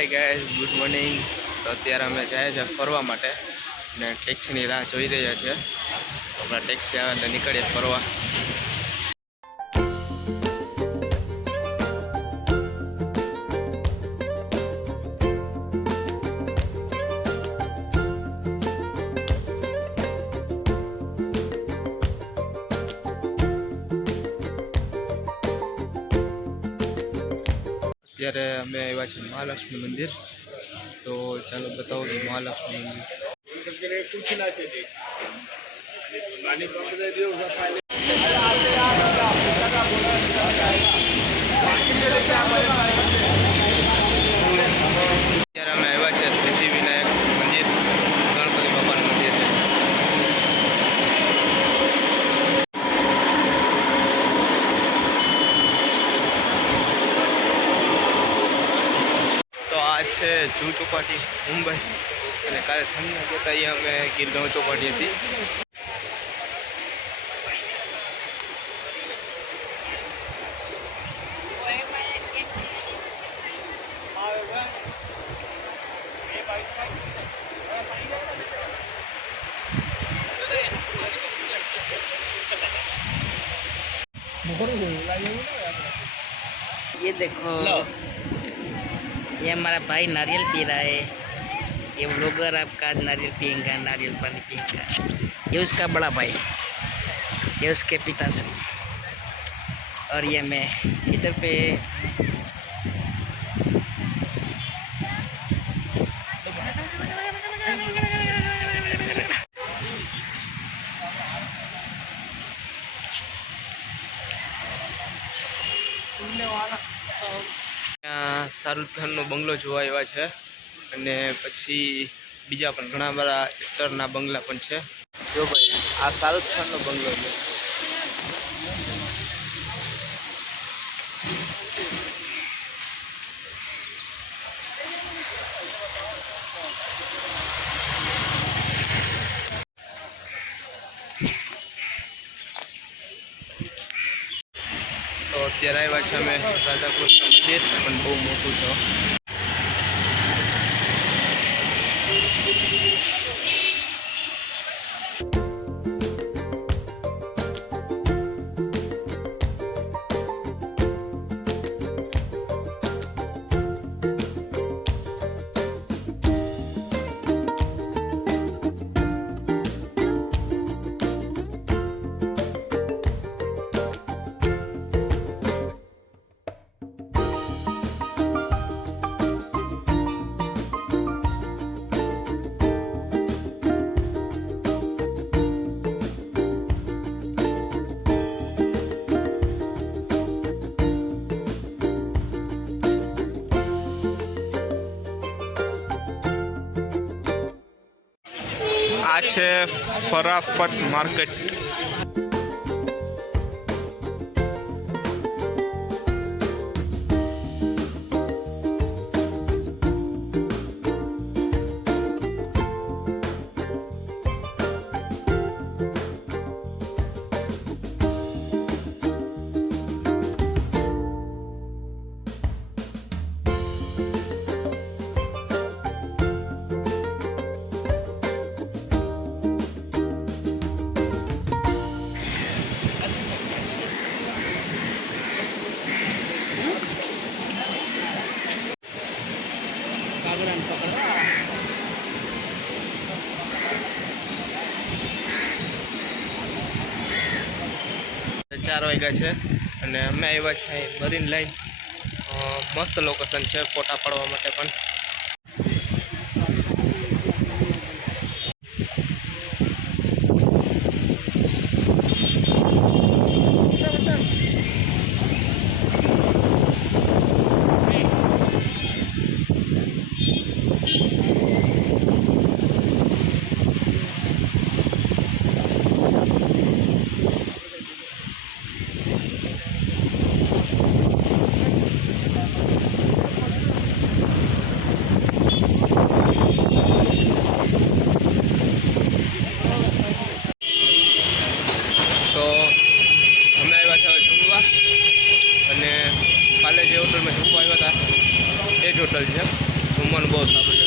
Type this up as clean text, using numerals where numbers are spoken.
Hi guys, good morning. તો અત્યારે અમે જાય છે ફરવા માટે ને ટેક્સીની રાહ જોઈ રહ્યા છે. આપણા ટેક્સી આવે એટલે નીકળીએ ફરવા. અત્યારે અમે આવ્યા છીએ મહાલક્ષ્મી મંદિર. તો ચાલો બતાવો છો મહાલક્ષ્મી મંદિર. અત્યારે અમે આવ્યા છીએ સિદ્ધિ વિનાયક મંદિર, ગણપતિ બાપાનું મંદિર છે. તો આ છે જૂ ચોપાટી મુંબઈ, અને કાલે સાંજના જતા અહીંયા અમે ગીરગાંવ ચોપાટી હતી. ये देखो, ये हमारा भाई नारियल पी रहा है। ये व्लॉगर आपका नारियल पिएगा, नारियल पानी पिएगा। ये उसका बड़ा भाई, ये उसके पिताश्री, और ये मैं इधर पे। ત્યાં શાહરુખ ખાનનો બંગલો જોવા આવ્યા છે, અને પછી બીજા પણ ઘણા બધા એક્ટરના બંગલા પણ છે. જો ભાઈ, આ શાહરુખ ખાનનો બંગલો છે. તો અત્યારે આવ્યા છે અમે રાધાપુર મંદિર, પણ બહુ મોટું છે. આ છે ફરાફત માર્કેટ. ચાર વાગ્યા છે અને અમે આવ્યા છે મરીન લાઈન. મસ્ત લોકેશન છે ફોટા પાડવા માટે પણ. જમવાનું બહુ સારું છે.